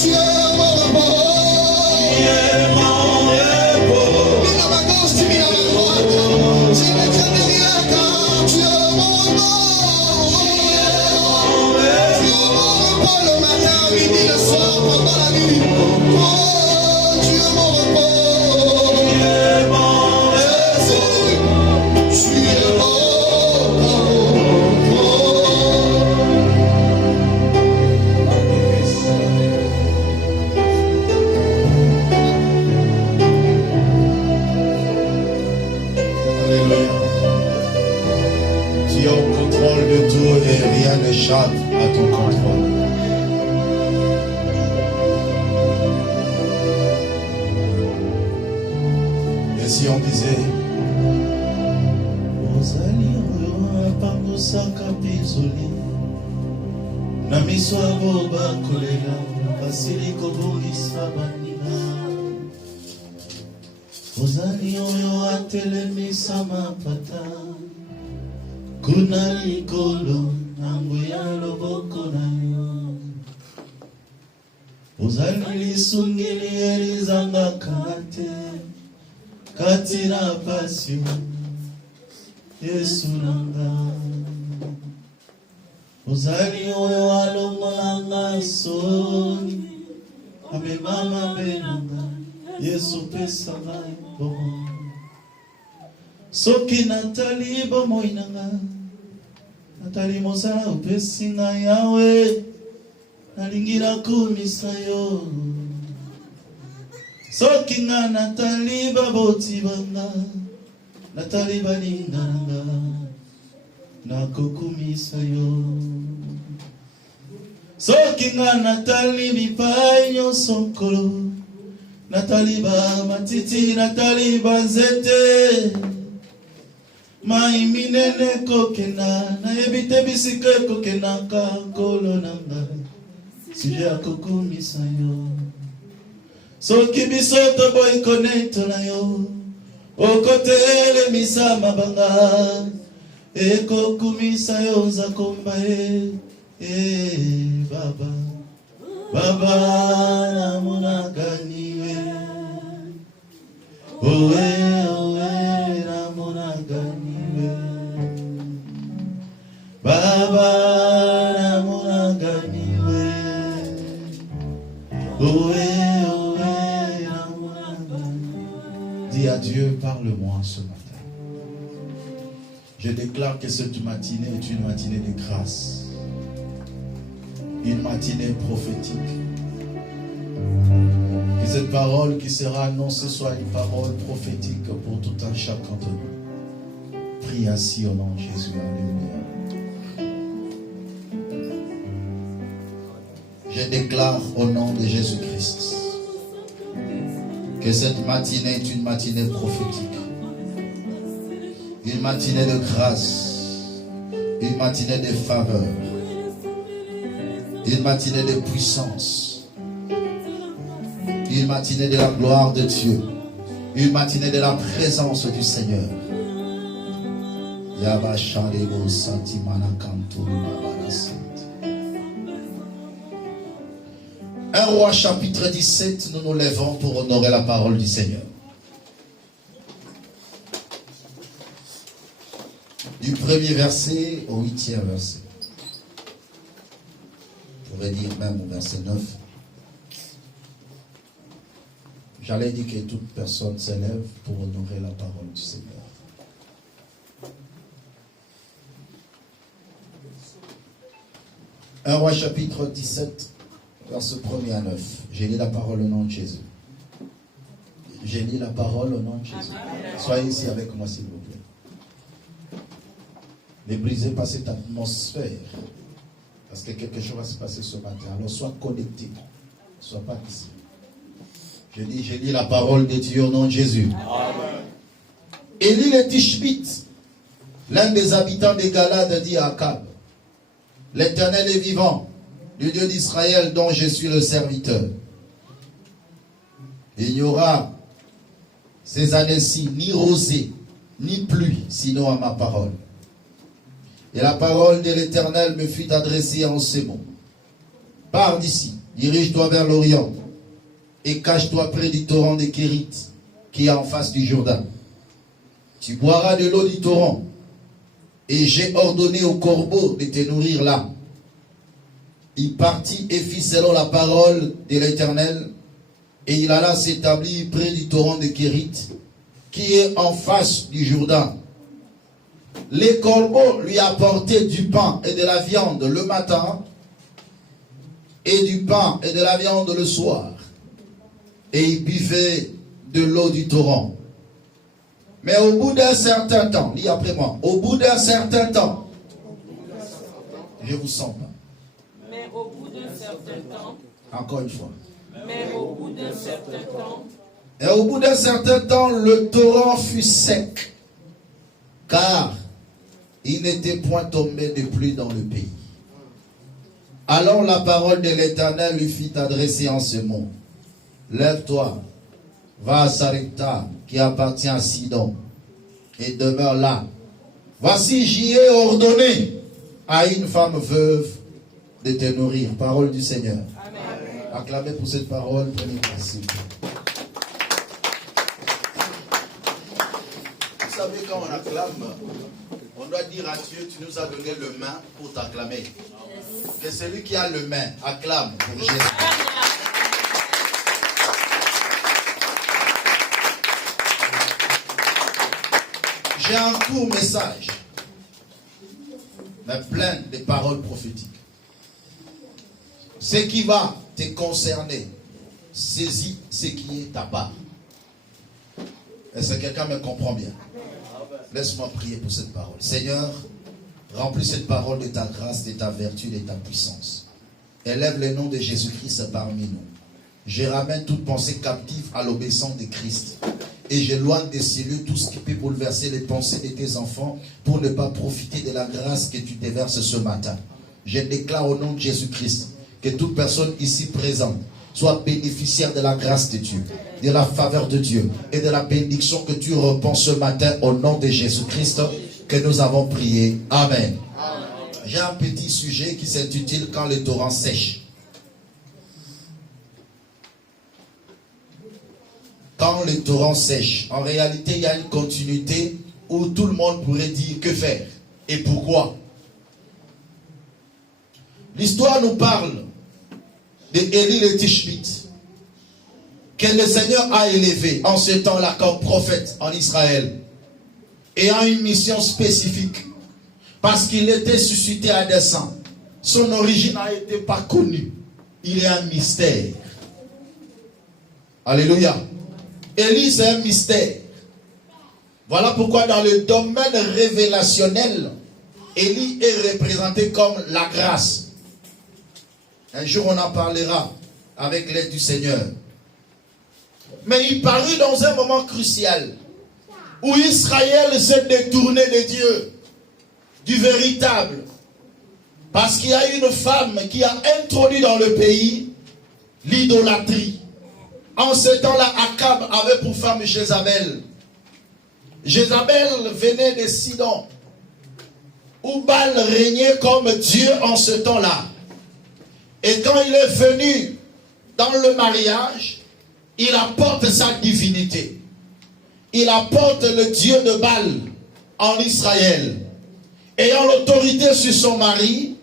Tu es mon repos. Tu es mon repos. Mets la main gauche, tu mets la main droite. Je ne tiens derrière car tu es mon repos. Tu es mon repos le matin, midi, le soir, pendant la nuit. Oh, tu es mon repos. Tu es mon Jésus. Tu es mon repos. De tout et rien n'échappe à ton contrôle. Et si on disait Ozali oyo apangosaka pizoli na miso ya boba kolela basili kobongisa baninga Ozali oyo atelemisa mapata kuna likolo nango ya loboko na yo ozali lisungili elizangaka te kati na pasi Yesu nanga ozali oyo alongolanga soni amema mabe nanga Yesu pesa ngai bomoi soki natali bomoi nanga natali mosala opesi ngai yawe nalingi nakumisa yo soki nga natali baboti banga natali baninga nanga nakokumisa yo soki nga natali bipai nyonso nkolo natali bamatiti natali banzete mai minene kokena nayebi te bisika ekokenaka nkolo na ngai sije akokumisa yo soki biso toboyi koneto na yo okotelemisa mabanga ekokumisa yo nzakomba baba baba namonaka niwe owe namonaka niwe baba namonaka niwe owe namonaka niwe. Dis à Dieu, parle-moi ce matin. Je déclare que cette matinée est une matinée de grâce, une matinée prophétique. Que cette parole qui sera annoncée soit une parole prophétique pour tout un chacun de nous. Prie ainsi au nom de Jésus. Alléluia. Je déclare au nom de Jésus-Christ que cette matinée est une matinée prophétique. Une matinée de grâce, une matinée de faveur, une matinée de puissance, une matinée de la gloire de Dieu, une matinée de la présence du Seigneur. 1 Roi chapitre 17, nous nous lèvons pour honorer la parole du Seigneur. Du premier verset au 8e verset. Je pourrais dire même au verset 9. J'allais dire que toute personne s'élève pour honorer la parole du Seigneur. Un Roi chapitre 17, verset 1er à 9. J'ai lu la parole au nom de Jésus. J'ai lu la parole au nom de Jésus. Soyez ici avec moi s'il vous plaît. Ne brisez pas cette atmosphère. Parce que quelque chose va se passer ce matin. Alors sois connecté. Ne sois pas ici. J'ai dit la parole de Dieu au nom de Jésus. Amen. Élie le Tishbite, l'un des habitants des Galades, dit à Akab: L'Éternel est vivant, le Dieu d'Israël dont je suis le serviteur. Il n'y aura ces années-ci ni rosée, ni pluie, sinon à ma parole. Et la parole de l'Éternel me fut adressée en ces mots: Pars d'ici, dirige-toi vers l'Orient et cache-toi près du torrent des Kérites qui est en face du Jourdain. Tu boiras de l'eau du torrent et j'ai ordonné aux corbeaux de te nourrir là. Il partit et fit selon la parole de l'Éternel et il alla s'établir près du torrent des Kérites qui est en face du Jourdain. Les corbeaux lui apportaient du pain et de la viande le matin et du pain et de la viande le soir. Et il buvait de l'eau du torrent. Mais au bout d'un certain temps, lis après moi, au bout d'un certain temps, je vous sens pas. Mais au bout d'un certain temps, Encore une fois. mais au bout d'un certain temps, Et au bout d'un certain temps, le torrent fut sec, car il n'était point tombé de pluie dans le pays. Alors la parole de l'Éternel lui fit adresser en ce mot. Lève-toi, va à Sarepta, qui appartient à Sidon, et demeure là. Voici, j'y ai ordonné à une femme veuve de te nourrir. Parole du Seigneur. Amen. Acclamez pour cette parole, prenez place. Vous savez, quand on acclame, on doit dire à Dieu, tu nous as donné le main pour t'acclamer. Que celui qui a le main acclame pour Jésus. J'ai un court message, mais plein de paroles prophétiques. Ce qui va te concerner, saisis ce qui est ta part. Est-ce que quelqu'un me comprend bien? Laisse-moi prier pour cette parole. Seigneur, remplis cette parole de ta grâce, de ta vertu, de ta puissance. Élève le nom de Jésus-Christ parmi nous. Je ramène toute pensée captive à l'obéissance de Christ. Et j'éloigne des cellules tout ce qui peut bouleverser les pensées de tes enfants pour ne pas profiter de la grâce que tu déverses ce matin. Je déclare au nom de Jésus-Christ que toute personne ici présente soit bénéficiaire de la grâce de Dieu, de la faveur de Dieu et de la bénédiction que tu reprends ce matin au nom de Jésus-Christ que nous avons prié. Amen. J'ai un petit sujet qui s'intitule « Quand le torrent sèche ». Quand le torrent sèche, en réalité, il y a une continuité où tout le monde pourrait dire que faire et pourquoi. L'histoire nous parle d'Élie le Tishbite, que le Seigneur a élevé en ce temps-là comme prophète en Israël, et a une mission spécifique, parce qu'il était suscité à dessein. Son origine n'a été pas connue. Il est un mystère. Alléluia. Élie, c'est un mystère. Voilà pourquoi dans le domaine révélationnel, Élie est représenté comme la grâce. Un jour, on en parlera avec l'aide du Seigneur. Mais il parut dans un moment crucial où Israël s'est détourné de Dieu, du véritable. Parce qu'il y a une femme qui a introduit dans le pays l'idolâtrie. En ce temps-là, Akab avait pour femme Jézabel. Jézabel venait de Sidon, où Baal régnait comme Dieu en ce temps-là. Et quand il est venu dans le mariage, il apporte sa divinité. Il apporte le Dieu de Baal en Israël. Ayant l'autorité sur son mari,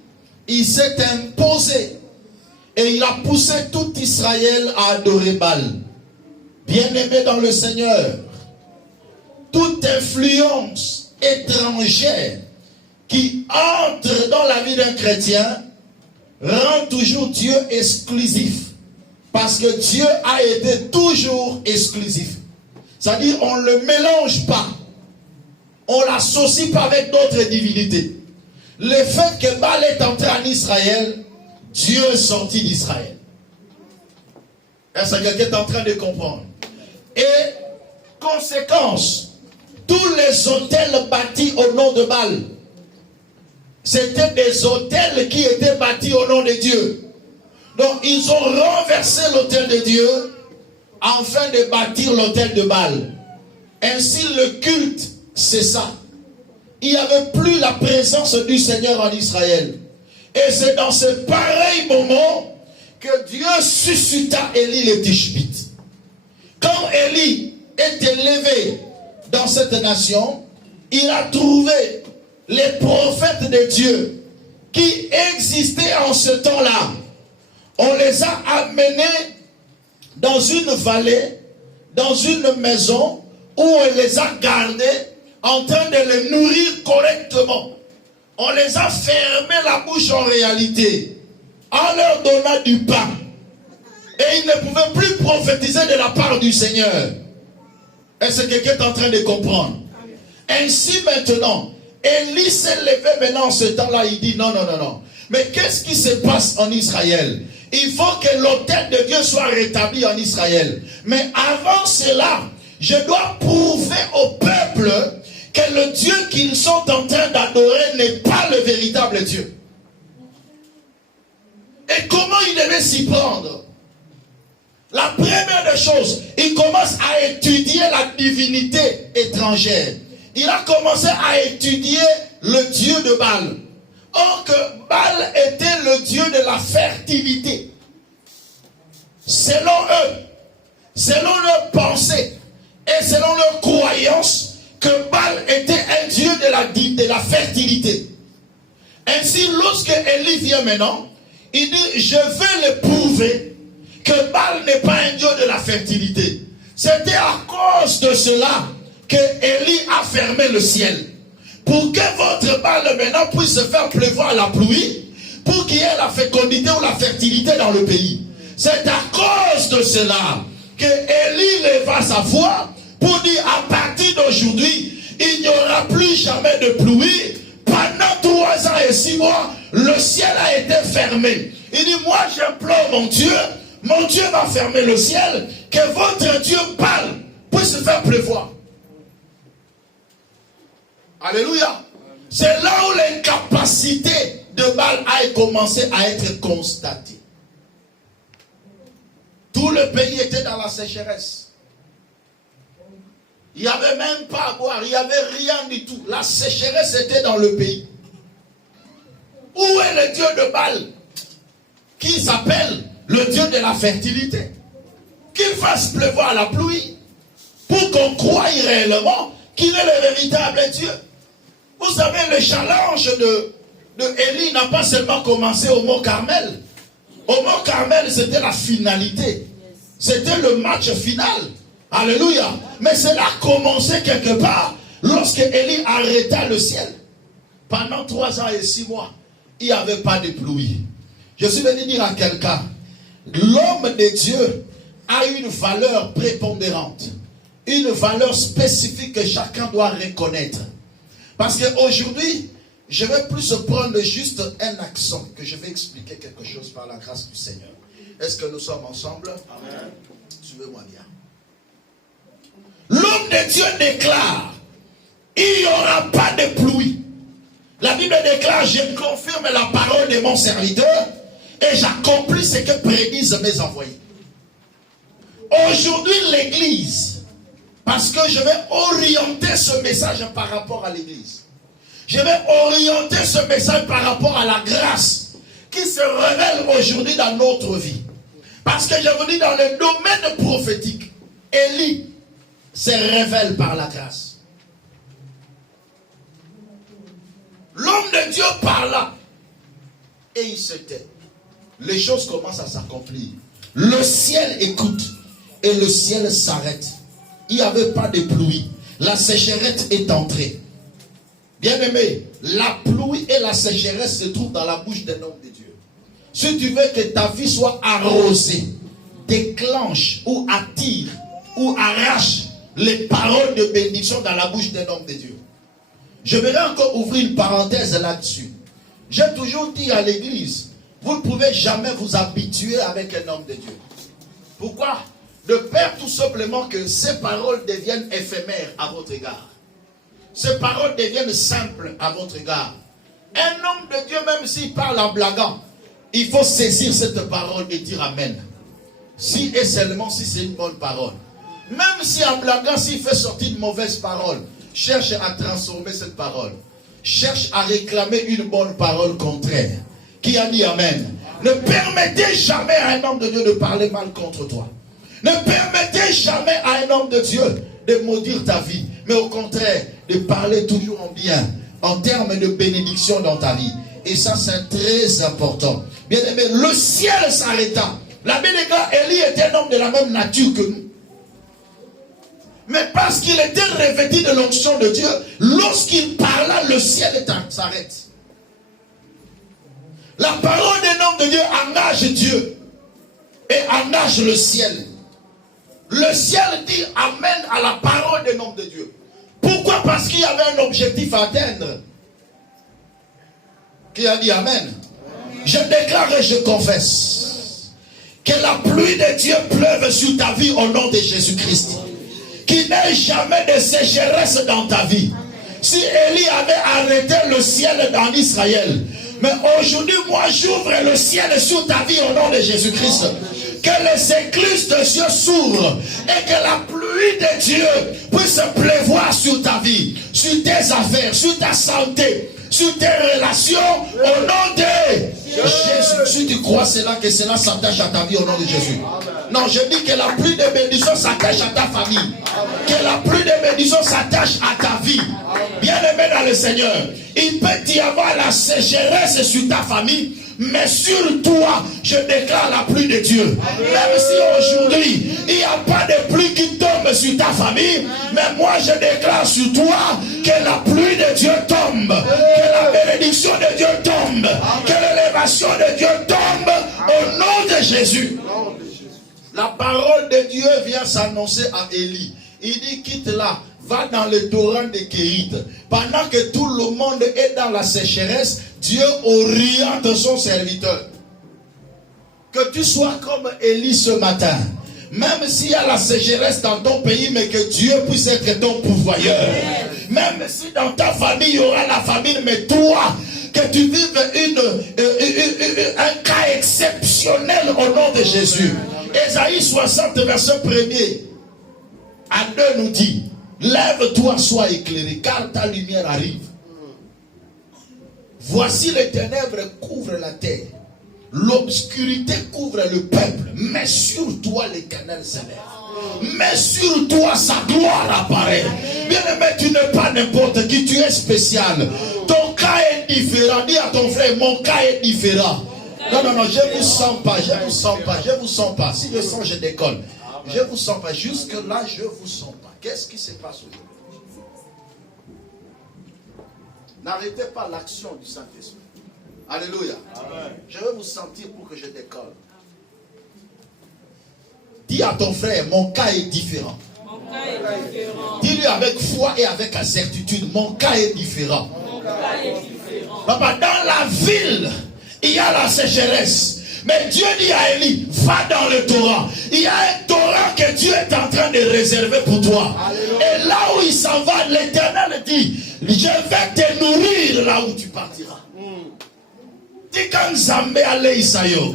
il s'est imposé. Et il a poussé tout Israël à adorer Baal. Bien-aimé dans le Seigneur, toute influence étrangère qui entre dans la vie d'un chrétien rend toujours Dieu exclusif. Parce que Dieu a été toujours exclusif. C'est-à-dire on ne le mélange pas. On ne l'associe pas avec d'autres divinités. Le fait que Baal est entré en Israël, Dieu est sorti d'Israël. Est-ce que quelqu'un est en train de comprendre? Et, conséquence, tous les hôtels bâtis au nom de Baal, c'était des hôtels qui étaient bâtis au nom de Dieu. Donc, ils ont renversé l'hôtel de Dieu afin de bâtir l'hôtel de Baal. Ainsi, le culte, c'est ça. Il n'y avait plus la présence du Seigneur en Israël. Et c'est dans ce pareil moment que Dieu suscita Élie le Tishbite. Quand Élie était levé dans cette nation, il a trouvé les prophètes de Dieu qui existaient en ce temps-là. On les a amenés dans une vallée, dans une maison, où on les a gardés en train de les nourrir correctement. On les a fermé la bouche en réalité, en leur donnant du pain. Et ils ne pouvaient plus prophétiser de la part du Seigneur. Est-ce que quelqu'un est en train de comprendre? Ainsi maintenant, Élie s'est levé maintenant en ce temps-là, il dit non. Mais qu'est-ce qui se passe en Israël? Il faut que l'autel de Dieu soit rétabli en Israël. Mais avant cela, je dois prouver au peuple que le Dieu qu'ils sont en train d'adorer n'est pas le véritable Dieu. Et comment il devait s'y prendre? La première des choses, il commence à étudier la divinité étrangère. Il a commencé à étudier le Dieu de Baal. Or que Baal était le Dieu de la fertilité. Selon eux, selon leurs pensées et selon leurs croyances, que Baal était un Dieu de la fertilité. Ainsi, lorsque Élie vient maintenant, il dit, je vais le prouver que Baal n'est pas un Dieu de la fertilité. C'était à cause de cela que Élie a fermé le ciel. Pour que votre Baal maintenant puisse faire pleuvoir la pluie, pour qu'il y ait la fécondité ou la fertilité dans le pays. C'est à cause de cela que Élie leva sa voix pour dire à partir d'aujourd'hui, il n'y aura plus jamais de pluie. Pendant 3 ans et 6 mois, le ciel a été fermé. Il dit, moi j'implore mon Dieu va fermer le ciel, que votre Dieu Baal puisse faire pleuvoir. Alléluia. C'est là où l'incapacité de Baal a commencé à être constatée. Tout le pays était dans la sécheresse. Il n'y avait même pas à boire, il n'y avait rien du tout. La sécheresse était dans le pays. Où est le Dieu de Baal? Qui s'appelle le Dieu de la fertilité? Qu'il fasse pleuvoir la pluie pour qu'on croie réellement qu'il est le véritable Dieu. Vous savez, le challenge de Élie n'a pas seulement commencé au Mont Carmel. Au Mont Carmel, c'était la finalité. C'était le match final. Alléluia. Mais cela a commencé quelque part lorsque Élie arrêta le ciel. Pendant 3 ans et 6 mois, il n'y avait pas de pluie. Je suis venu dire à quelqu'un, l'homme de Dieu a une valeur prépondérante. Une valeur spécifique que chacun doit reconnaître. Parce qu'aujourd'hui, je vais plus prendre juste un accent, que je vais expliquer quelque chose par la grâce du Seigneur. Est-ce que nous sommes ensemble? Amen. Suivez-moi bien. L'homme de Dieu déclare, il n'y aura pas de pluie. La Bible déclare, je confirme la parole de mon serviteur et j'accomplis ce que prédisent mes envoyés. Aujourd'hui, l'Église, parce que je vais orienter ce message par rapport à l'Église. Je vais orienter ce message par rapport à la grâce qui se révèle aujourd'hui dans notre vie. Parce que je vous dis, dans le domaine prophétique, Élie se révèle par la grâce. L'homme de Dieu parla et il se tait. Les choses commencent à s'accomplir. Le ciel écoute et le ciel s'arrête. Il n'y avait pas de pluie. La sécheresse est entrée. Bien-aimé, la pluie et la sécheresse se trouvent dans la bouche d'un homme de Dieu. Si tu veux que ta vie soit arrosée, déclenche ou attire ou arrache les paroles de bénédiction dans la bouche d'un homme de Dieu. Je vais encore ouvrir une parenthèse là-dessus. J'ai toujours dit à l'église, vous ne pouvez jamais vous habituer avec un homme de Dieu. Pourquoi? De peur tout simplement que ces paroles deviennent éphémères à votre égard. Ces paroles deviennent simples à votre égard. Un homme de Dieu, même s'il parle en blaguant, il faut saisir cette parole et dire Amen. Si et seulement si c'est une bonne parole. Même si en blaguant, s'il fait sortir une mauvaise parole, cherche à transformer cette parole. Cherche à réclamer une bonne parole contraire. Qui a dit Amen? Ne permettez jamais à un homme de Dieu de parler mal contre toi. Ne permettez jamais à un homme de Dieu de maudire ta vie. Mais au contraire, de parler toujours en bien, en termes de bénédiction dans ta vie. Et ça, c'est très important. Bien aimé, le ciel s'arrêta. La Bénéga, Élie était un homme de la même nature que nous. Mais parce qu'il était revêtu de l'onction de Dieu, lorsqu'il parla, le ciel s'arrête. La parole d'un homme de Dieu engage Dieu et engage le ciel. Le ciel dit amen à la parole d'un homme de Dieu. Pourquoi? Parce qu'il y avait un objectif à atteindre. Qui a dit amen? Je déclare et je confesse que la pluie de Dieu pleuve sur ta vie au nom de Jésus-Christ. Qu'il n'ait jamais de sécheresse dans ta vie. Si Élie avait arrêté le ciel dans Israël, mais aujourd'hui, moi, j'ouvre le ciel sur ta vie au nom de Jésus-Christ. Que les écluses de Dieu s'ouvrent et que la pluie de Dieu puisse pleuvoir sur ta vie, sur tes affaires, sur ta santé, sur tes relations au nom de Jésus. Si tu crois cela, que cela s'attache à ta vie au nom de Jésus. Non, je dis que la pluie de bénédiction s'attache à ta famille. Que la pluie de bénédiction s'attache à ta vie. Bien-aimé dans le Seigneur, il peut y avoir la sécheresse sur ta famille, mais sur toi, je déclare la pluie de Dieu. Même si aujourd'hui, il n'y a pas de pluie qui tombe sur ta famille, mais moi je déclare sur toi que la pluie de Dieu tombe, que la bénédiction de Dieu tombe, que l'élévation de Dieu tombe au nom de Jésus. La parole de Dieu vient s'annoncer à Élie. Il dit, quitte là, va dans le torrent de Kérit. Pendant que tout le monde est dans la sécheresse, Dieu oriente son serviteur. Que tu sois comme Élie ce matin. Même s'il y a la sécheresse dans ton pays, mais que Dieu puisse être ton pourvoyeur. Même si dans ta famille, il y aura la famine, mais toi, que tu vives un cas exceptionnel au nom de Jésus. Ésaïe 60, verset 1er à 2 nous dit, lève-toi, sois éclairé, car ta lumière arrive. Voici les ténèbres couvrent la terre, l'obscurité couvre le peuple, mais sur toi l'Éternel s'élève. Mais sur toi sa gloire apparaît. Bien-aimé, tu n'es pas n'importe qui, tu es spécial. Ton cas est différent. Dis à ton frère, mon cas est différent. Non, non, non, je ne vous sens pas, je ne vous sens pas, je ne vous sens pas. Si je sens, je décolle. Je ne vous sens pas. Jusque là, je ne vous sens pas. Qu'est-ce qui se passe aujourd'hui? N'arrêtez pas l'action du Saint-Esprit. Alléluia. Amen. Je veux vous sentir pour que je décolle. Dis à ton frère, mon cas est différent. Mon cas est différent. Dis-lui avec foi et avec certitude, mon cas est différent. Mon cas est différent. Papa, dans la ville, il y a la sécheresse. Mais Dieu dit à Élie, va dans le torrent. Il y a un torrent que Dieu est en train de réserver pour toi. Alléluia. Et là où il s'en va, l'Éternel dit, je vais te nourrir là où tu partiras. Dis quand Zambé allait Isaïo.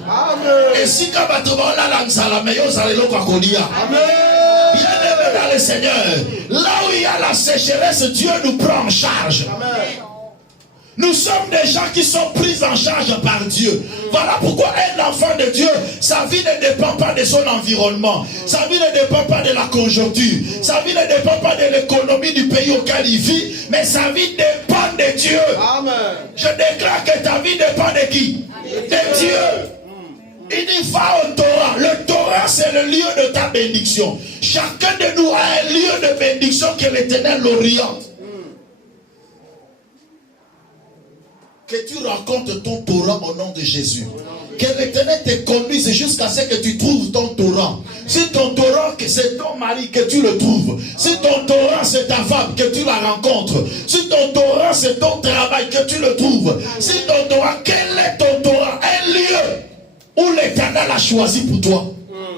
Et si Kabatouba la Lansalame, yo salelo kwa kolia. Bien-aimé dans le Seigneur, là où il y a la sécheresse, Dieu nous prend en charge. Amen. Nous sommes des gens qui sont pris en charge par Dieu. Voilà pourquoi un enfant de Dieu, sa vie ne dépend pas de son environnement. Sa vie ne dépend pas de la conjoncture. Sa vie ne dépend pas de l'économie du pays auquel il vit. Mais sa vie dépend de Dieu. Amen. Je déclare que ta vie dépend de qui? De Dieu. Il dit va au Torah. Le Torah c'est le lieu de ta bénédiction. Chacun de nous a un lieu de bénédiction que l'Éternel l'oriente. Que tu rencontres ton torrent au nom de Jésus. Que l'Éternel te conduise jusqu'à ce que tu trouves ton torrent. Si ton torrent c'est ton mari, que tu le trouves. Si ton torrent c'est ta femme, que tu la rencontres. Si ton torrent c'est ton travail, que tu le trouves. Si ton torrent, quel est ton torrent? Un lieu où l'Éternel a choisi pour toi,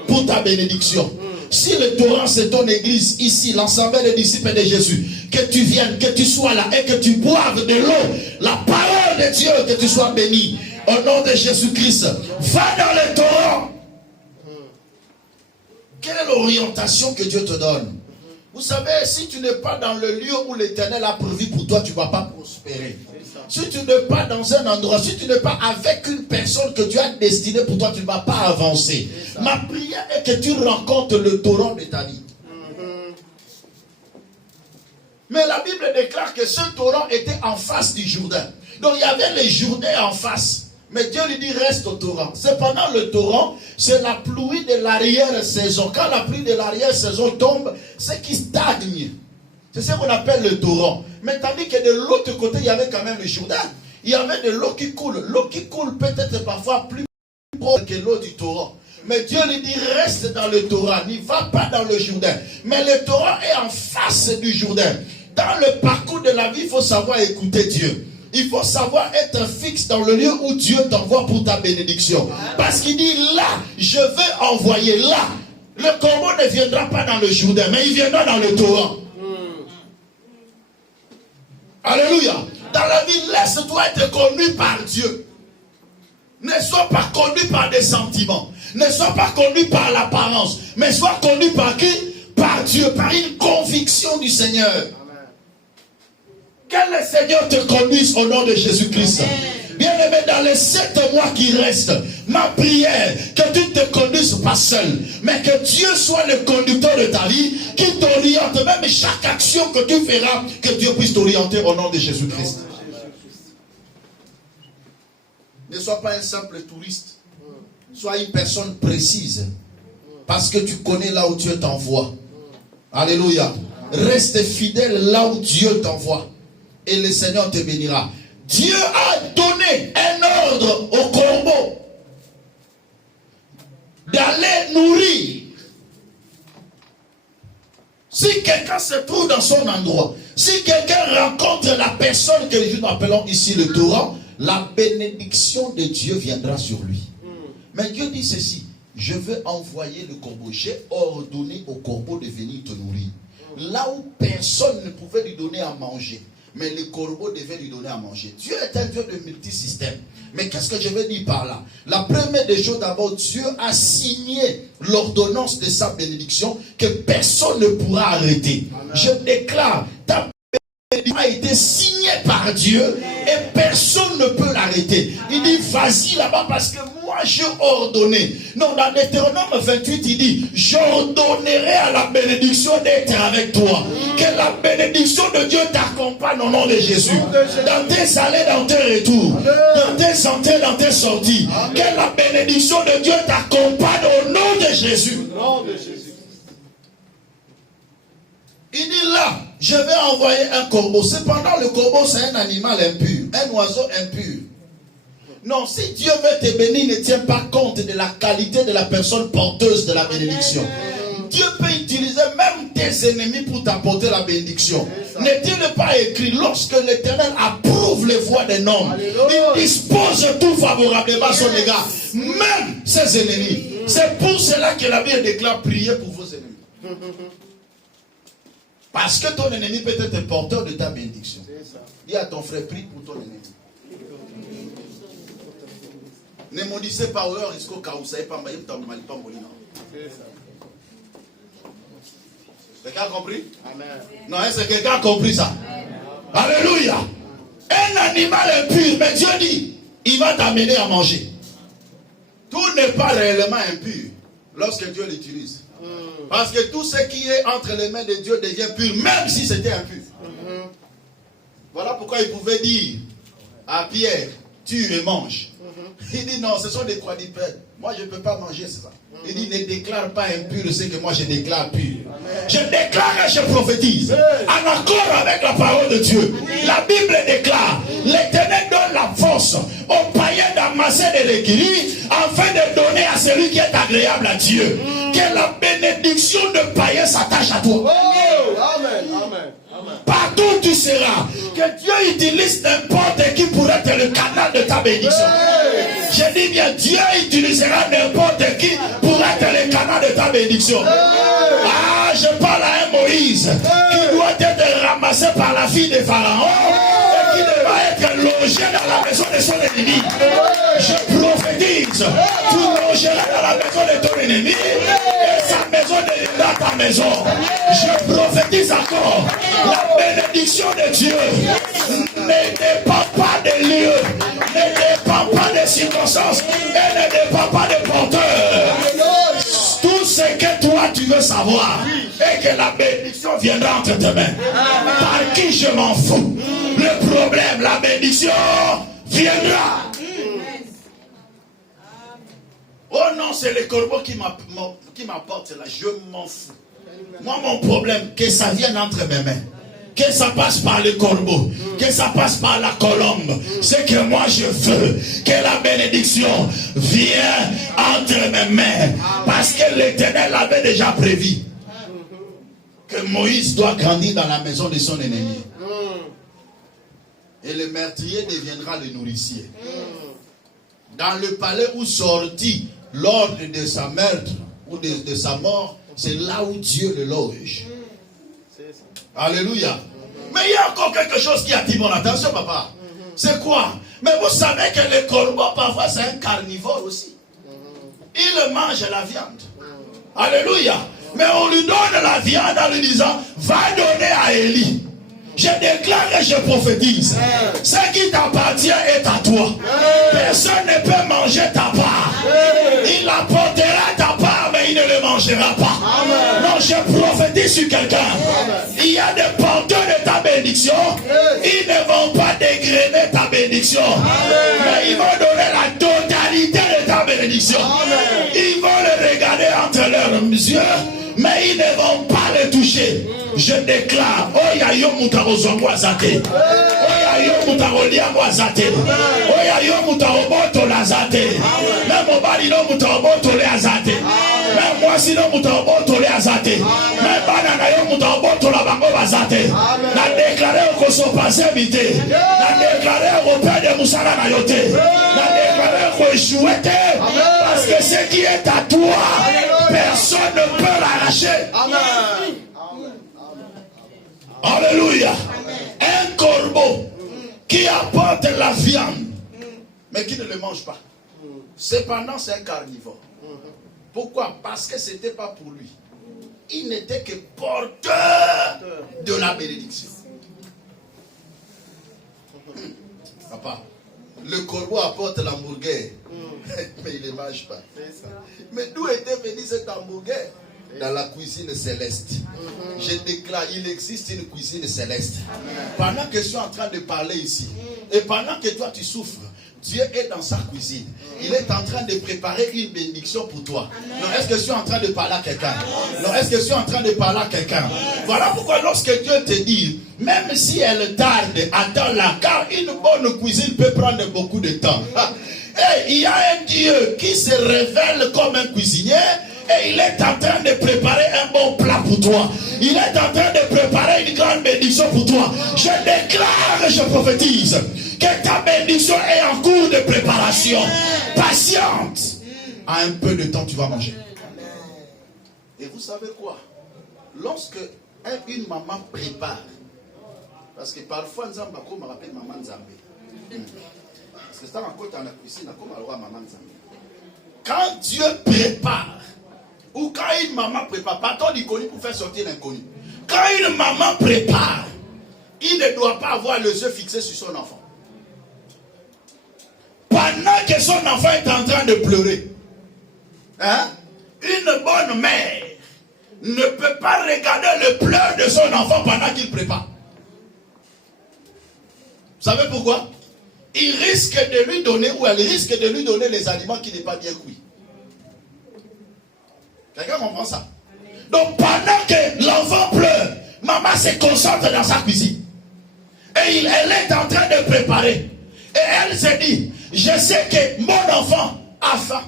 pour ta bénédiction. Si le torrent c'est ton église ici, l'ensemble des disciples de Jésus, que tu viennes, que tu sois là et que tu boives de l'eau, la parole de Dieu, que tu sois béni au nom de Jésus-Christ. Va dans le torrent. Quelle est l'orientation que Dieu te donne? Vous savez, si tu n'es pas dans le lieu où l'Éternel a prévu pour toi, tu ne vas pas prospérer. Si tu n'es pas dans un endroit, si tu n'es pas avec une personne que Dieu a destinée pour toi, tu ne vas pas avancer. Ma prière est que tu rencontres le torrent de ta vie. Mais la Bible déclare que ce torrent était en face du Jourdain. Donc il y avait les Jourdains en face. Mais Dieu lui dit reste au torrent. Cependant le torrent, c'est la pluie de l'arrière-saison. Quand la pluie de l'arrière-saison tombe, c'est qui stagne. C'est ce qu'on appelle le torrent. Mais tandis que de l'autre côté, il y avait quand même le Jourdain. Il y avait de l'eau qui coule. L'eau qui coule peut-être parfois plus proche que l'eau du torrent. Mais Dieu lui dit reste dans le torrent. N'y va pas dans le Jourdain. Mais le torrent est en face du Jourdain. Dans le parcours de la vie, il faut savoir écouter Dieu. Il faut savoir être fixe dans le lieu où Dieu t'envoie pour ta bénédiction. Parce qu'il dit là, je vais envoyer là. Le corbeau ne viendra pas dans le Jourdain, mais il viendra dans le torrent. Alléluia. Dans la vie, laisse-toi être conduit par Dieu. Ne sois pas conduit par des sentiments. Ne sois pas conduit par l'apparence. Mais sois conduit par qui? Par Dieu, par une conviction du Seigneur. Que le Seigneur te conduise au nom de Jésus-Christ. Bien-aimé, dans les 7 mois qui restent, ma prière, que tu ne te conduises pas seul, mais que Dieu soit le conducteur de ta vie, qui t'oriente, même chaque action que tu feras, que Dieu puisse t'orienter au nom de Jésus-Christ. Ne sois pas un simple touriste. Sois une personne précise. Parce que tu connais là où Dieu t'envoie. Alléluia. Reste fidèle là où Dieu t'envoie. Et le Seigneur te bénira. Dieu a donné un ordre au corbeau d'aller nourrir. Si quelqu'un se trouve dans son endroit, si quelqu'un rencontre la personne que nous appelons ici le torrent, la bénédiction de Dieu viendra sur lui. Mais Dieu dit ceci: je veux envoyer le corbeau. J'ai ordonné au corbeau de venir te nourrir. Là où personne ne pouvait lui donner à manger, mais le corbeau devait lui donner à manger. Dieu est un Dieu de multisystème. Mais qu'est-ce que je veux dire par là? La première des choses, d'abord, Dieu a signé l'ordonnance de sa bénédiction que personne ne pourra arrêter. Amen. Je déclare, ta bénédiction a été signée par Dieu et personne ne peut l'arrêter. Il dit, vas-y là-bas parce que moi j'ai ordonné. Non, dans Deutéronome 28, il dit, j'ordonnerai à la bénédiction d'être avec toi. Que la bénédiction de Dieu t'accompagne au nom de Jésus. Dans tes allées, dans tes retours. Dans tes entrées, dans tes sorties. Que la bénédiction de Dieu t'accompagne au nom de Jésus. Il dit là, je vais envoyer un corbeau. Cependant, le corbeau, c'est un animal impur. Un oiseau impur. Non, si Dieu veut te bénir, ne tient pas compte de la qualité de la personne porteuse de la bénédiction. Dieu peut utiliser même tes ennemis pour t'apporter la bénédiction. N'est-il pas écrit, lorsque l'Éternel approuve les voies d'un homme, il dispose tout favorablement à son égard, même ses ennemis. C'est pour cela que la Bible déclare prier pour vos ennemis. Parce que ton ennemi peut être porteur de ta bénédiction. Dis à ton frère, prie pour ton ennemi. Ne maudissez pas au risque car vous savez pas molina. Quelqu'un a compris? Amen. Non, est-ce que quelqu'un a compris ça? Amen. Alléluia. Un animal impur, mais Dieu dit, il va t'amener à manger. Tout n'est pas réellement impur lorsque Dieu l'utilise. Parce que tout ce qui est entre les mains de Dieu devient pur, même si c'était impur. Voilà pourquoi il pouvait dire à Pierre, tue et mange. Il dit non, ce sont des quadrupèdes. Moi je ne peux pas manger ça. Il dit ne déclare pas impur ce que moi je déclare pur. Amen. Je déclare et je prophétise en accord avec la parole de Dieu. La Bible déclare, l'Éternel donne la force aux païens d'amasser de l'équilibre afin de donner à celui qui est agréable à Dieu. Que la bénédiction de païens s'attache à toi. Amen. Amen. Partout où tu seras, que Dieu utilise n'importe qui pour être le canal de ta bénédiction. Je dis bien, Dieu utilisera n'importe qui pour être le canal de ta bénédiction. Ah, je parle à un Moïse qui doit être ramassé par la fille de Pharaon et qui devra être logé dans la maison de son ennemi. Je prophétise, tu logeras dans la maison de ton ennemi et sa maison deviendra ta maison. Je prophétise encore. La bénédiction de Dieu ne dépend pas des lieux, ne dépend pas des circonstances et ne dépend pas des porteurs. Tout ce que toi tu veux savoir est que la bénédiction viendra entre tes mains. Par qui je m'en fous. Le problème, la bénédiction viendra. Oh non, c'est les corbeaux qui m'apportent là. Je m'en fous. Moi, mon problème, que ça vienne entre mes mains. Que ça passe par le corbeau, que ça passe par la colombe. C'est que moi je veux que la bénédiction vienne entre mes mains. Parce que l'Éternel l'avait déjà prévu. Que Moïse doit grandir dans la maison de son ennemi. Et le meurtrier deviendra le nourricier. Dans le palais où sortit l'ordre de sa meurtre ou de sa mort, c'est là où Dieu le loge. Alléluia. Mais il y a encore quelque chose qui attire mon attention, papa. C'est quoi? Mais vous savez que le corbeau, parfois, c'est un carnivore aussi. Il mange la viande. Alléluia. Mais on lui donne la viande en lui disant, va donner à Élie. Je déclare et je prophétise. Ce qui t'appartient est à toi. Personne ne peut manger ta part. Il apportera ta part, mais il ne le mangera pas. Non, je prophétise sur quelqu'un. Il y a des porteurs de ta bénédiction. Ils ne vont pas dégrainer ta bénédiction. Mais ils vont donner la totalité de ta bénédiction. Ils vont le regarder entre leurs yeux, mais ils ne vont pas le toucher. Je déclare, oh ya yo mutaro zongo azate, oh ya yo mutaro liango azate, oh ya yo mutaro boto lazate, même mobali no mutaro boto le azate, même moi si no mutaro boto le azate, même banana yo mutaro boto la bango bazate. Na déclaré au koso passé vite, na déclaré au père de Moussala na yote, na déclaré au échouete, parce que ce qui est à toi, personne ne peut l'arracher. Amen. Alléluia. Un corbeau qui apporte la viande, mais qui ne le mange pas. Cependant, c'est un carnivore. Pourquoi? Parce que ce n'était pas pour lui. Il n'était que porteur de la bénédiction. Papa, le corbeau apporte l'hamburger, mais il ne le mange pas. Mais d'où était venu cet hamburger? Dans la cuisine céleste. Je déclare, il existe une cuisine céleste. Pendant que je suis en train de parler ici, et pendant que toi tu souffres, Dieu est dans sa cuisine. Il est en train de préparer une bénédiction pour toi. Non, est-ce que je suis en train de parler à quelqu'un? Non, est-ce que je suis en train de parler à quelqu'un? Voilà pourquoi lorsque Dieu te dit, même si elle tarde, attends-la, car une bonne cuisine peut prendre beaucoup de temps. Et il y a un Dieu qui se révèle comme un cuisinier. Et il est en train de préparer un bon plat pour toi. Il est en train de préparer une grande bénédiction pour toi. Je déclare et je prophétise que ta bénédiction est en cours de préparation. Patiente. À un peu de temps, tu vas manger. Et vous savez quoi? Lorsque une maman prépare, parce que parfois, Nzambako me rappelle maman Nzambé. Parce que ça, encore dans la cuisine, comme alors maman Nzambé. Quand Dieu prépare, ou quand une maman prépare, pas tant d'inconnu pour faire sortir l'inconnu. Quand une maman prépare, il ne doit pas avoir les yeux fixés sur son enfant. Pendant que son enfant est en train de pleurer, une bonne mère ne peut pas regarder le pleur de son enfant pendant qu'il prépare. Vous savez pourquoi? Il risque de lui donner, ou elle risque de lui donner les aliments qui n'est pas bien cuits. Quelqu'un comprend ça? Donc pendant que l'enfant pleure, maman se concentre dans sa cuisine. Et elle est en train de préparer. Et elle se dit, je sais que mon enfant a faim.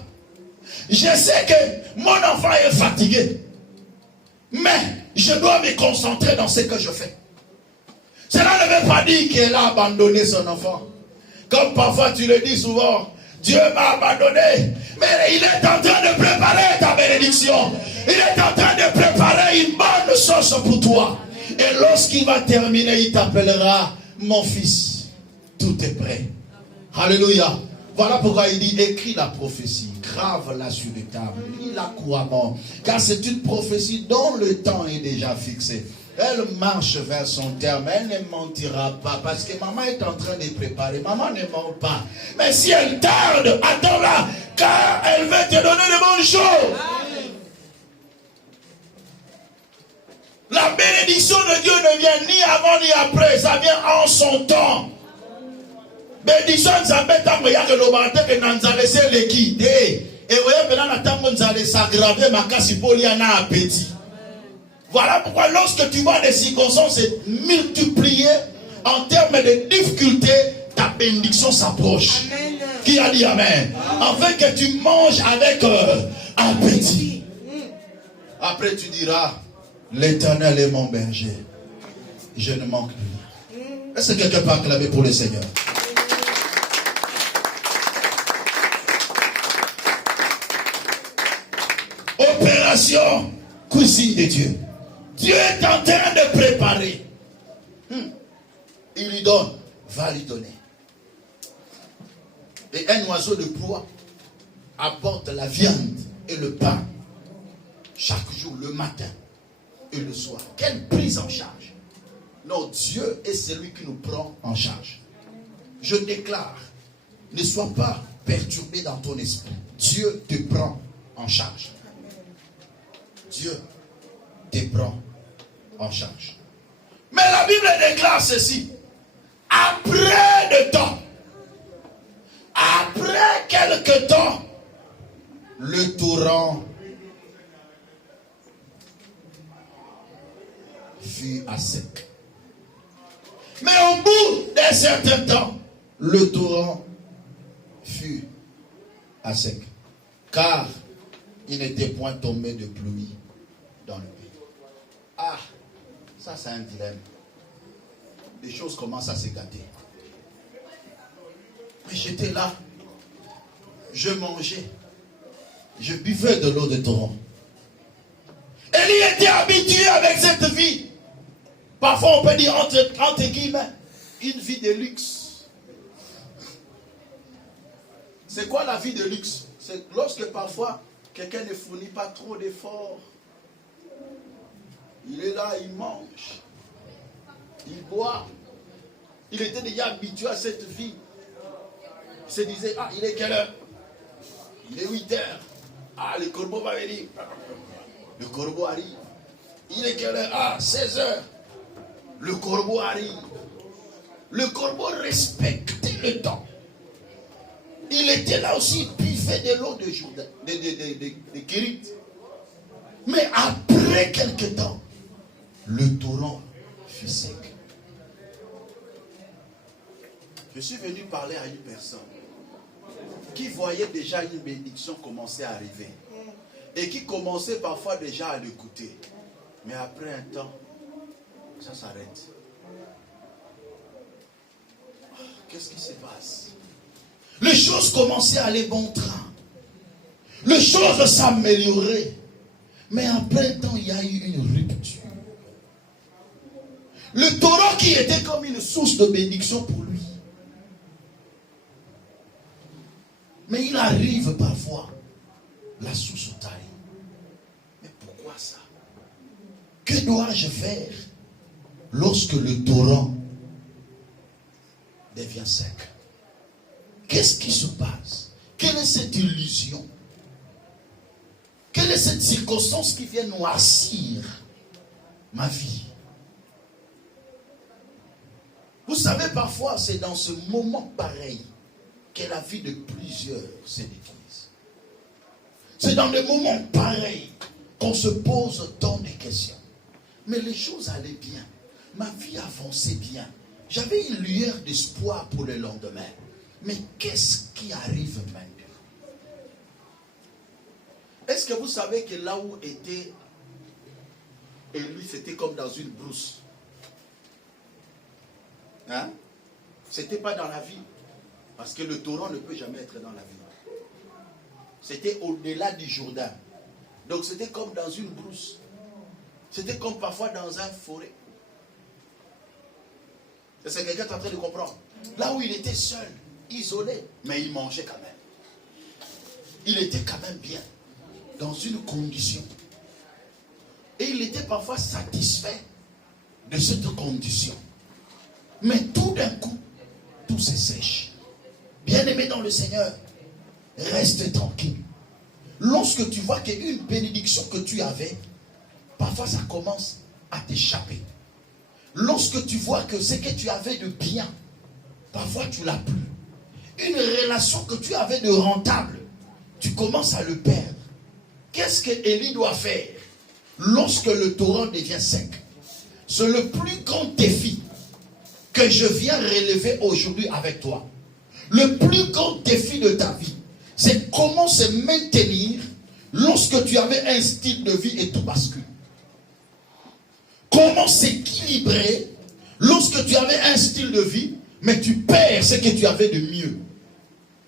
Je sais que mon enfant est fatigué. Mais je dois me concentrer dans ce que je fais. Cela ne veut pas dire qu'elle a abandonné son enfant. Comme parfois tu le dis souvent, Dieu m'a abandonné. Mais il est en train de préparer ta bénédiction. Il est en train de préparer une bonne sauce pour toi. Et lorsqu'il va terminer, il t'appellera mon fils. Tout est prêt. Alléluia. Voilà pourquoi il dit, écris la prophétie. grave-la sur les tables, lis-la couramment, car c'est une prophétie dont le temps est déjà fixé. Elle marche vers son terme, elle ne mentira pas, parce que maman est en train de préparer. Maman ne ment pas. Mais si elle tarde, attends-la, car elle veut te donner de bonnes choses. Amen. La bénédiction de Dieu ne vient ni avant ni après, ça vient en son temps. Bénédiction nzambe ya que l'obante que nanzale c'est l'équipe. Et voyez maintenant la tango nzale s'aggraver makasi polia na appétit. Voilà pourquoi lorsque tu vois des circonstances se multiplier en termes de difficultés, ta bénédiction s'approche. Qui a dit amen? Afin que tu manges avec appétit. Après tu diras, l'Éternel est mon berger. Je ne manque plus. Est-ce que quelqu'un peut acclamer pour le Seigneur? Opération cuisine de Dieu. Dieu est en train de préparer. Il lui donne, va lui donner. Et un oiseau de proie apporte la viande et le pain chaque jour, le matin et le soir. Quelle prise en charge? Non, Dieu est celui qui nous prend en charge. Je déclare, ne sois pas perturbé dans ton esprit. Dieu te prend en charge. Dieu te prend en charge. Mais la Bible déclare ceci. Après de temps, après quelque temps, le torrent fut à sec. Mais au bout d'un certain temps, le torrent fut à sec. Car il n'était point tombé de pluie dans le pays. Ah, ça c'est un dilemme. Les choses commencent à se gâter. Mais j'étais là, je mangeais, je buvais de l'eau de torrent. Élie était habitué avec cette vie. Parfois on peut dire entre guillemets, une vie de luxe. C'est quoi la vie de luxe? C'est lorsque parfois quelqu'un ne fournit pas trop d'efforts. Il est là, il mange, il boit. Il était déjà habitué à cette vie. Il se disait, ah, il est quelle heure? Il est 8 heures. Ah, le corbeau va venir. Le corbeau arrive. Il est quelle heure? Ah, 16 heures. Le corbeau arrive. Le corbeau respectait le temps. Il était là aussi, il buvait de l'eau de Jourdain, de Kérit. Mais après quelque temps, le torrent fut sec. Je suis venu parler à une personne qui voyait déjà une bénédiction commencer à arriver et qui commençait parfois déjà à l'écouter. Mais après un temps, ça s'arrête. Qu'est-ce qui se passe? Les choses commençaient à aller bon train. Les choses s'amélioraient. Mais après un temps, il y a eu une rupture. Le torrent qui était comme une source de bénédiction pour lui. Mais il arrive parfois, la source taille. Mais pourquoi ça? Que dois-je faire lorsque le torrent devient sec? Qu'est-ce qui se passe? Quelle est cette illusion? Quelle est cette circonstance qui vient noircir ma vie? Vous savez, parfois, c'est dans ce moment pareil que la vie de plusieurs se détruise. C'est dans des moments pareils qu'on se pose tant de questions. Mais les choses allaient bien. Ma vie avançait bien. J'avais une lueur d'espoir pour le lendemain. Mais qu'est-ce qui arrive maintenant? Est-ce que vous savez que là où était Élie, c'était comme dans une brousse? Hein? C'était pas dans la vie. Parce que le torrent ne peut jamais être dans la vie. C'était au-delà du Jourdain. Donc c'était comme dans une brousse. C'était comme parfois dans une forêt. Est-ce que quelqu'un est en train de comprendre? Là où il était seul, isolé, mais il mangeait quand même. il était quand même bien, dans une condition. Et il était parfois satisfait de cette condition. Mais tout d'un coup, tout se sèche. Bien-aimé dans le Seigneur, reste tranquille. Lorsque tu vois qu'une bénédiction que tu avais, parfois ça commence à t'échapper. Lorsque tu vois que ce que tu avais de bien, parfois tu l'as plus. Une relation que tu avais de rentable, tu commences à le perdre. Qu'est-ce que Élie doit faire lorsque le torrent devient sec? C'est le plus grand défi que je viens relever aujourd'hui avec toi. Le plus grand défi de ta vie, c'est comment se maintenir lorsque tu avais un style de vie et tout bascule. Comment s'équilibrer lorsque tu avais un style de vie, mais tu perds ce que tu avais de mieux.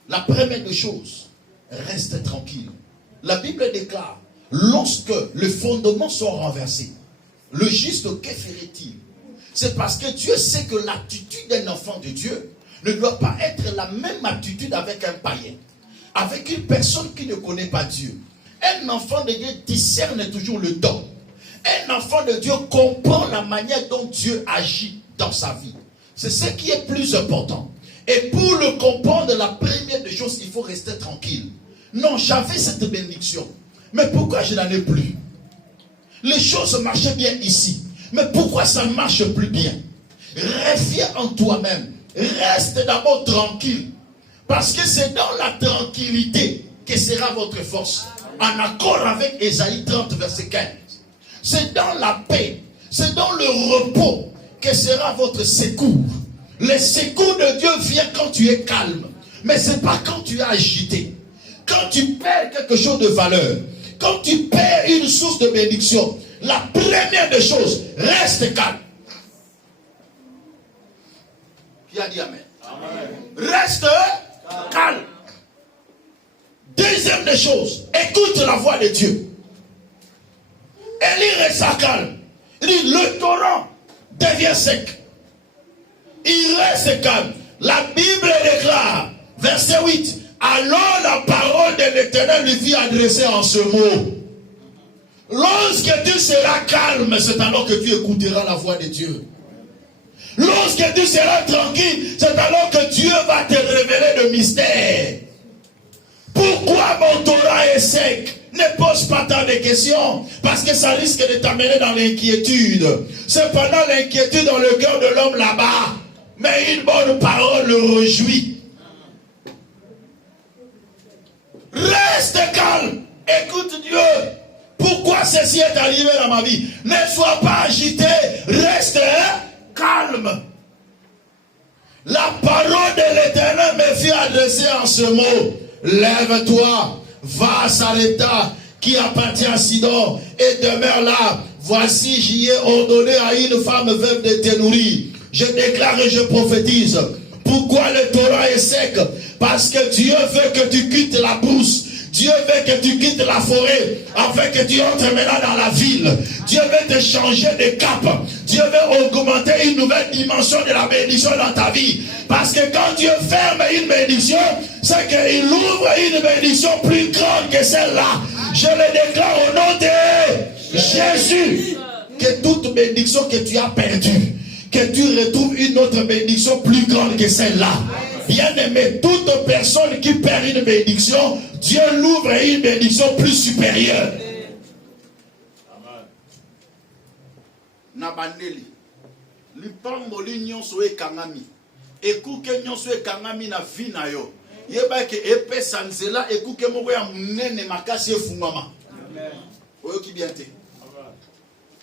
La première des choses, reste tranquille. La Bible déclare, lorsque les fondements sont renversés, le juste, que ferait-il? C'est parce que Dieu sait que l'attitude d'un enfant de Dieu ne doit pas être la même attitude avec un païen, avec une personne qui ne connaît pas Dieu. Un enfant de Dieu discerne toujours le don. Un enfant de Dieu comprend la manière dont Dieu agit dans sa vie. C'est ce qui est plus important. Et pour le comprendre, la première des choses, il faut rester tranquille. Non, j'avais cette bénédiction. Mais pourquoi je n'en ai plus? Les choses marchaient bien ici. Mais pourquoi ça ne marche plus bien? Reviens en toi-même. Reste d'abord tranquille. Parce que c'est dans la tranquillité que sera votre force. En accord avec Ésaïe 30, verset 15. C'est dans la paix, c'est dans le repos que sera votre secours. Le secours de Dieu vient quand tu es calme. Mais ce n'est pas quand tu es agité. Quand tu perds quelque chose de valeur, quand tu perds une source de bénédiction, la première des choses, reste calme. Qui a dit amen? Amen. Reste calme. Deuxième des choses, écoute la voix de Dieu. Élie resta calme. Il dit, le torrent devient sec. Il reste calme. La Bible déclare, verset 8, alors la parole de l'Éternel lui fut adressée en ce mot. Lorsque tu seras calme, c'est alors que tu écouteras la voix de Dieu. Lorsque tu seras tranquille, c'est alors que Dieu va te révéler le mystère. Pourquoi mon torrent est sec? Ne pose pas tant de questions, parce que ça risque de t'amener dans l'inquiétude. Cependant, l'inquiétude dans le cœur de l'homme là-bas, mais une bonne parole le réjouit. Reste calme, écoute Dieu. Pourquoi ceci est arrivé dans ma vie? Ne sois pas agité, reste calme. La parole de l'Éternel me fut adressée en ce mot. Lève-toi, va à Sarepta, qui appartient à Sidon, et demeure là. Voici, j'y ai ordonné à une femme veuve de te nourrir. Je déclare et je prophétise. Pourquoi le torrent est sec? Parce que Dieu veut que tu quittes la brousse. Dieu veut que tu quittes la forêt afin que tu entres maintenant dans la ville. Dieu veut te changer de cap. Dieu veut augmenter une nouvelle dimension de la bénédiction dans ta vie. Parce que quand Dieu ferme une bénédiction, c'est qu'il ouvre une bénédiction plus grande que celle-là. Je le déclare au nom de Jésus. Que toute bénédiction que tu as perdue, que tu retrouves une autre bénédiction plus grande que celle-là. Bien-aimé, toute personne qui perd une bénédiction, Dieu l'ouvre à une bénédiction plus supérieure. Amen. Nabandeli, lipango li nyonso e kangami, ekuke nyonso e kangami na vie na yo. Yeba ke epe sanzela ekuke moko ya munene makasi efungama. Amen. Oyo ki bien te. Amen.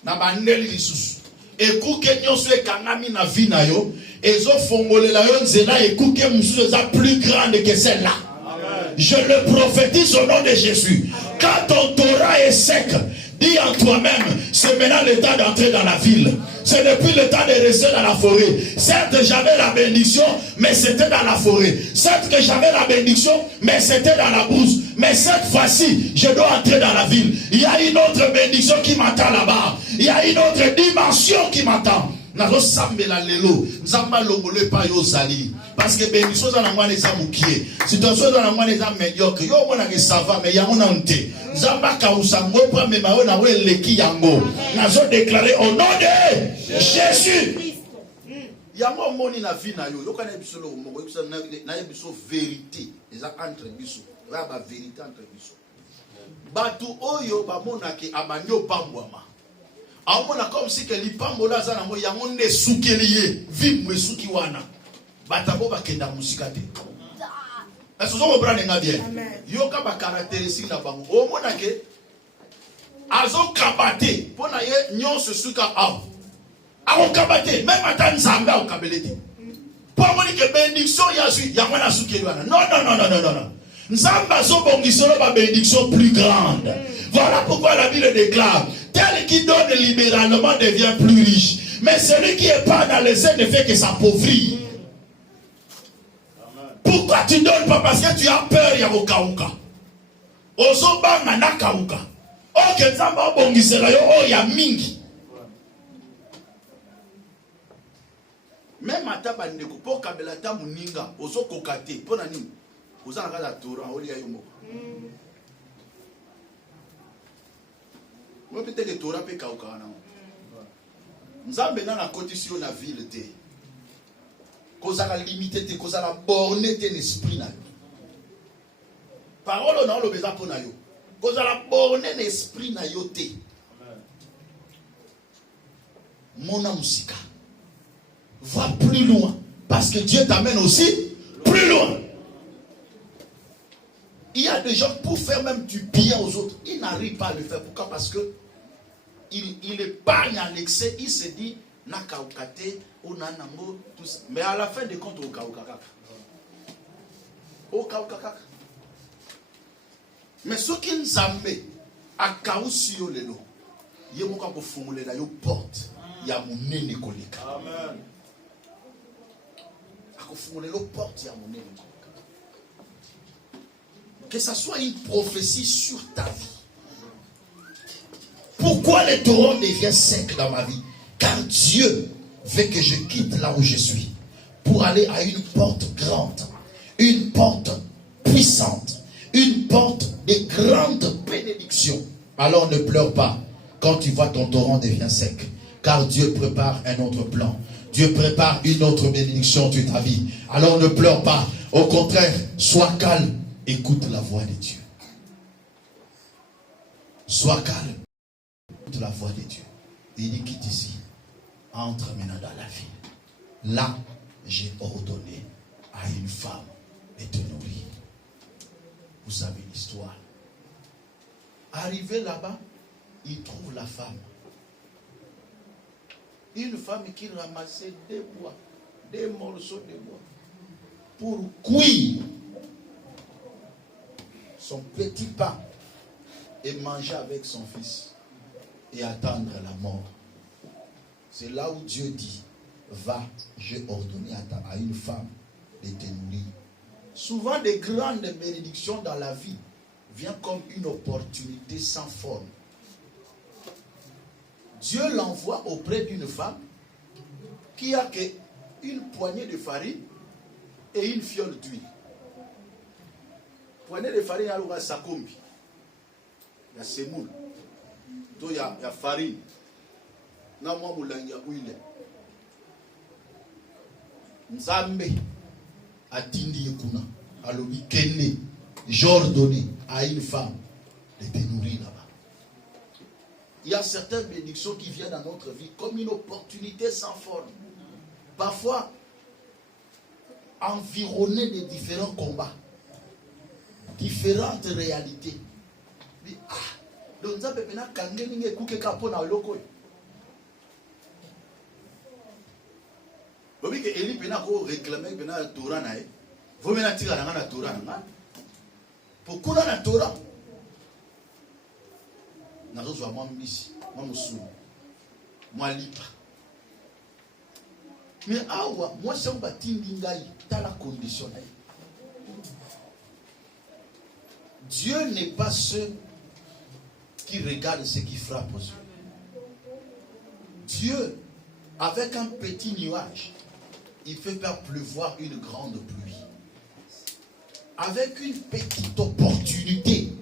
Nabandeli lisusu. Ekuke nyonso e kangami na vie na yo. Ezo fongolela yo nzela ekuke mususu eza plus grande que celle-là. Je le prophétise au nom de Jésus. Quand ton torrent est sec, dis en toi-même, c'est maintenant le temps d'entrer dans la ville. C'est depuis le temps de rester dans la forêt. Certes, j'avais la bénédiction, mais c'était dans la forêt. Certes que j'avais la bénédiction, mais c'était dans la brousse. Mais cette fois-ci, je dois entrer dans la ville. Il y a une autre bénédiction qui m'attend là-bas. Il y a une autre dimension qui m'attend. parce que bénédiction dans la moine des amoukiers. Situation dans la moine des âmes médiocres. Yo mona que ça va, mais y a mon ante. Zamba kausango pa me mao na we leki yango. Nazo déclaré au nom de Jésus. Yango moni na vie na yo. Yo kana biso lo mo ko na biso vérité. Les entre biso. Là ba vérité entre biso. Batu oyo ba mona ke amanyo pambwama. Aomona comme si que lipambo la za na mo yango nde sukeliye. Vi mwe suki wana. Batabo bakenda musika te. Est-ce que vous comprenez bien? Yo ka ba caractéristique na bango. O mona ke azo kabate pona ye nyonso suka aw. Awo kabate même ata nzamba o kabelete. Po moni ke bénédiction ya su ya mwana sukeli wana. Non. Nzamba zo bongisolo ba bénédiction plus grande. Voilà pourquoi la Bible déclare tel qui donne libéralement devient plus riche. Mais celui qui est pas dans les aides ne fait que s'appauvrir. Pourquoi tu donnes pas? Parce que tu as peur ya okauka. Ozo banga na kauka. Ok, nzamba bongisela yo o ya mingi. Même ata bandeko po kabela ta muninga ozo kokate pona nini? Oza na kala Torah oli ya yo moko. Moi peut-être que Torah pe kauka na. Nzambe na koti si yo na ville te. Kozala limité te, kozala borné te l'esprit na yo. Parole na lo beza pona yo. Kozala borné l'esprit na yo te. Mona musika. Va plus loin. Parce que Dieu t'amène aussi plus loin. Il y a des gens pour faire même du bien aux autres. Ils n'arrivent pas à le faire. Pourquoi? Parce que il épargne à l'excès. Il se dit nakaukate ou nanango tout ça. Mais à la fin de compte au kaukakaka. Au kaukakaka. Mais ce qui nous amène à kausio lelo. Yemoka ko fumule la yo porte. Ya munene koleka. Amen. Ako fumule lo porte ya munene koleka. Que ça soit une prophétie sur ta vie. Pourquoi le torrent devient sec dans ma vie? Car Dieu veut que je quitte là où je suis pour aller à une porte grande, une porte puissante, une porte de grande bénédiction. Alors ne pleure pas quand tu vois ton torrent devient sec, car Dieu prépare un autre plan. Dieu prépare une autre bénédiction sur ta vie. Alors ne pleure pas. Au contraire, sois calme. Écoute la voix de Dieu. Sois calme. Écoute la voix de Dieu. Il dit quitte ici. Entre maintenant dans la ville. Là, j'ai ordonné à une femme de te nourrir. Vous savez l'histoire. Arrivé là-bas, il trouve la femme. Une femme qui ramassait des bois, des morceaux de bois, pour cuire son petit pain et manger avec son fils et attendre la mort. C'est là où Dieu dit, va, j'ai ordonné à une femme de te nourrir. Souvent, des grandes bénédictions dans la vie viennent comme une opportunité sans forme. Dieu l'envoie auprès d'une femme qui a une poignée de farine et une fiole d'huile. Poignée de farine, il y a sakombi, il y a semoule, il y a farine, il y a huile. Nzambe atindi yekuna alobi kende j'ordonne à une femme de te nourrir là-bas. Il y a certaines bénédictions qui viennent dans notre vie comme une opportunité sans forme. Parfois, environné de différents combats, différentes réalités. Donc, ça peut être Bobi que Eli pena ko réclamer pena Torah na e. Vous mena tira na Torah na. Pourquoi na Torah? Na zo zo moi mbisi, moi musu. Moi lipa. Mais awa, moi c'est un batindi ngai, ta la condition na. Dieu n'est pas ceux qui regardent ce qui frappe aux yeux. Dieu avec un petit nuage il peut faire pleuvoir une grande pluie. Avec une petite opportunité,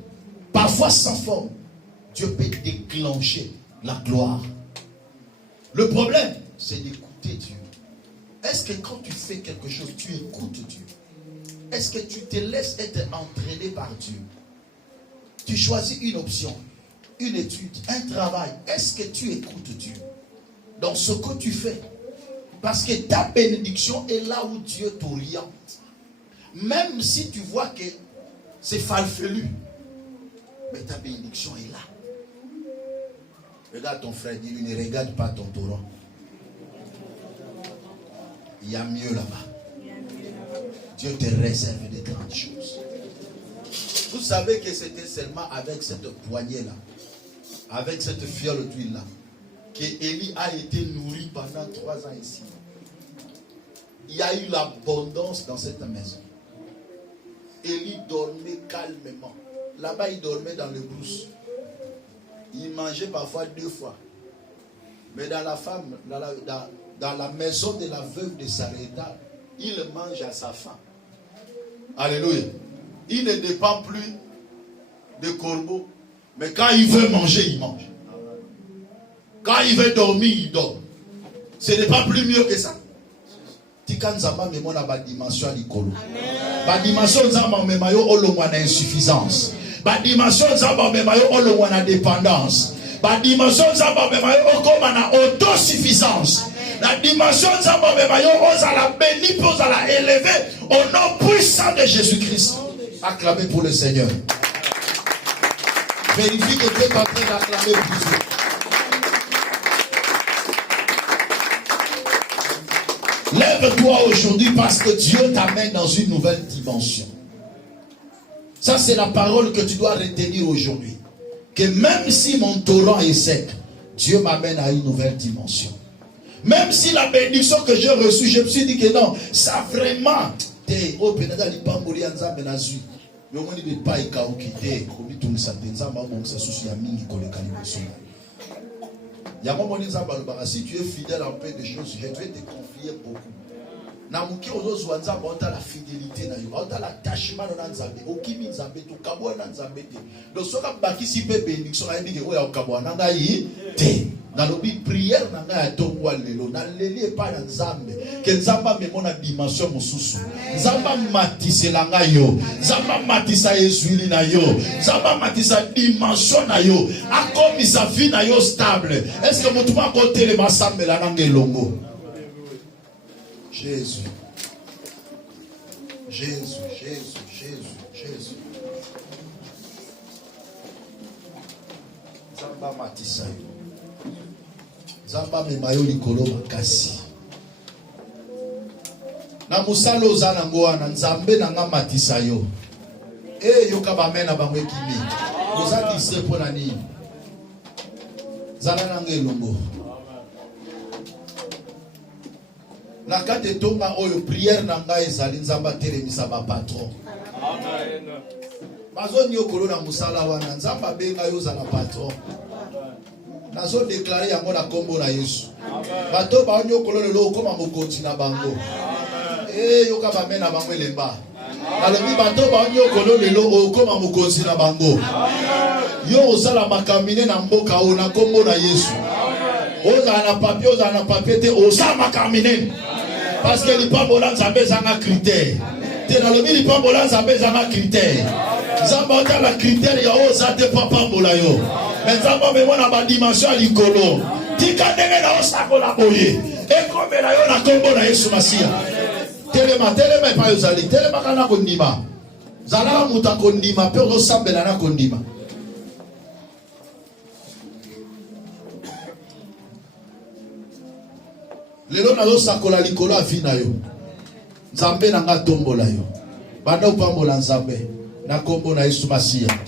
parfois sans forme, Dieu peut déclencher la gloire. Le problème, c'est d'écouter Dieu. Est-ce que quand tu fais quelque chose, tu écoutes Dieu? Est-ce que tu te laisses être entraîné par Dieu? Tu choisis une option, une étude, un travail. Est-ce que tu écoutes Dieu dans ce que tu fais? Parce que ta bénédiction est là où Dieu t'oriente. Même si tu vois que c'est farfelu, mais ta bénédiction est là. Regarde ton frère, dis-lui, ne regarde pas ton torrent. Il y a mieux là-bas. Dieu te réserve de grandes choses. Vous savez que c'était seulement avec cette poignée-là, avec cette fiole d'huile-là, qu'Élie a été nourri pendant 3 ans ici. Il y a eu l'abondance dans cette maison. Élie dormait calmement. Là-bas, il dormait dans le brousse. Il mangeait parfois 2 fois. Mais dans la maison de la veuve de Sarepta, il mange à sa faim. Alléluia. Il ne dépend plus de corbeaux. Mais quand il veut manger, il mange. Quand il veut dormir, il dort. Ce n'est pas plus mieux que ça. Tika nzamba memo na ba dimension ya likolo. Ba dimension nzamba mema yo olongwa na insuffisance. Ba dimension nzamba mema yo olongwa na dépendance. Ba dimension nzamba mema yo okoma na autosuffisance. La dimension nzamba mema yo ozala béni pour ozala élevé au nom puissant de Jésus-Christ. Acclamez pour le Seigneur. Vérifie que tu es en train d'acclamer pour Dieu. Lève-toi aujourd'hui parce que Dieu t'amène dans une nouvelle dimension. Ça, c'est la parole que tu dois retenir aujourd'hui. Que même si mon torrent est sec, Dieu m'amène à une nouvelle dimension. Même si la bénédiction que j'ai reçue, je me suis dit que non, ça vraiment. Si tu es fidèle en peu de choses, je vais te confier beaucoup. Namuki ozo nzambe ota la fidélité na yo, ota l'attachement na nzambe, okimi nzambe to kabwa na nzambe te. Donc soka bakisi pe bénédiction na ndike oya okabwa na ngai te. Na lobi prière na ngai tongwa lelo, na leli pa na nzambe, ke nzamba memona dimension mosusu. Nzamba matisela ngai yo, nzamba matisa ezwili na yo, nzamba matisa dimension na yo, akomisa vie na yo stable. Est-ce que motuma côté le masambe la ngai longo? Jésus. Jésus, Jésus, Jésus, Jésus. Zamba matisa yo. Zamba memayo likolo makasi. Na musalo ozana ngoana nzambe na nga matisa yo. Yoka bamena bamwe kimi. Oza disciple na nini? Zana nanga elongo. Na kate tonga oyo prière na ngai ezali nzamba telemisa ba patron. Amen. Bazoni okolo na musala wana nzamba benga yo za na patron. Nazo déclarer yango na kombo na Yesu. Bato ba onyo okolo lelo okoma mokonzi na bango. Yoka ba mena bango lemba. Alobi bato ba onyo okolo lelo okoma mokonzi na bango. Yo osala makamine na mboka o na kombo na Yesu. Oza na papier te osala makamine. Parce que l'ipambola nzambe zanga critère. Te na lobi l'ipambola nzambe zanga critère. Nzamba ota la critère ya oza te papambola yo. Mais nzamba me mona ba dimension likolo. Tika ndenge na osakola boye. Ekomela yo na kombo na Yesu Masia. Telema pa yo zali. Telema kana kondima. Zala muta kondima pe osambela na kondima. Lelo na sakola likolo afina yo. Nzambe na nga tombola yo. Banda upambola nzambe na kombo na Yesu Masia.